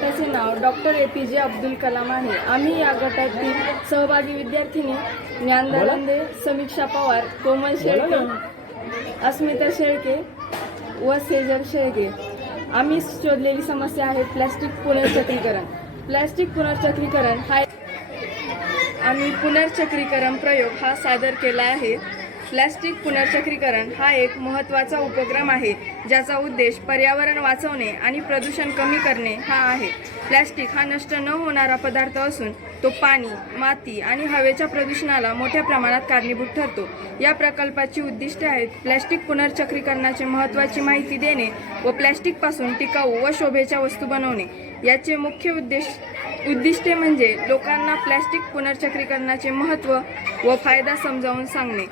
गटाचे नाव doctor APJ Abdul Kalam आहे। आम्ही या गटातील सहभागी विद्यार्थिनी ज्ञानदानंदे, समीक्षा पवार, कोमल शेळके, अस्मिता शेळके व सेजल शेळके। आम्ही शोधलेली समस्या आहे प्लास्टिक पुनर्चक्रीकरण। प्लास्टिक पुनर्चक्रीकरण हा आम्ही पुनर्चक्रीकरण प्रयोग हा सादर केला आहे। प्लास्टिक पुनर्चक्रीकरण हा एक महत्त्वाचा उपक्रम आहे ज्याचा उद्देश पर्यावरण वाचवणे आणि प्रदूषण कमी करणे हा आहे। प्लास्टिक हा नष्ट न होणारा पदार्थ असून तो पाणी, माती आणि हवेच्या प्रदूषणाला मोठ्या प्रमाणात कारणीभूत ठरतो। या प्रकल्पाची उद्दिष्टे आहेत प्लास्टिक पुनर्चक्रीकरणाचे महत्त्वाची माहिती देणे व प्लास्टिकपासून टिकाऊ व शोभेच्या वस्तू बनवणे। याचे मुख्य उद्दिष्टे म्हणजे लोकांना प्लास्टिक पुनर्चक्रीकरणाचे महत्त्व व फायदा समजावून सांगणे।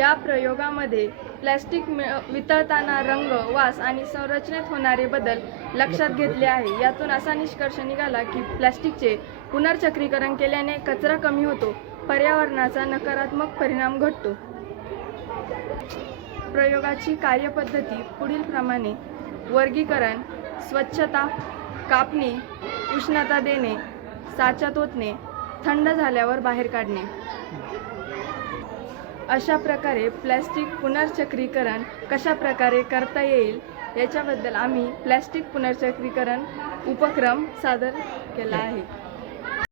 या प्रयोगामध्ये प्लास्टिक वितळताना रंग, वास आणि संरचनेत होणारे बदल लक्षात घेतले आहे। यातून असा निष्कर्ष निघाला की प्लास्टिकचे पुनर्चक्रीकरण केल्याने कचरा कमी होतो, पर्यावरणाचा नकारात्मक परिणाम घटतो। प्रयोगाची कार्यपद्धती पुढील प्रमाणे: वर्गीकरण, स्वच्छता, कापणी, उष्णता देणे, साच्यात ओतणे, थंड झाल्यावर बाहेर काढणे। अशा प्रकारे प्लास्टिक पुनर्चक्रीकरण कशा प्रकारे करता येईल याच्याबद्दल आम्ही प्लास्टिक पुनर्चक्रीकरण उपक्रम सादर केला आहे।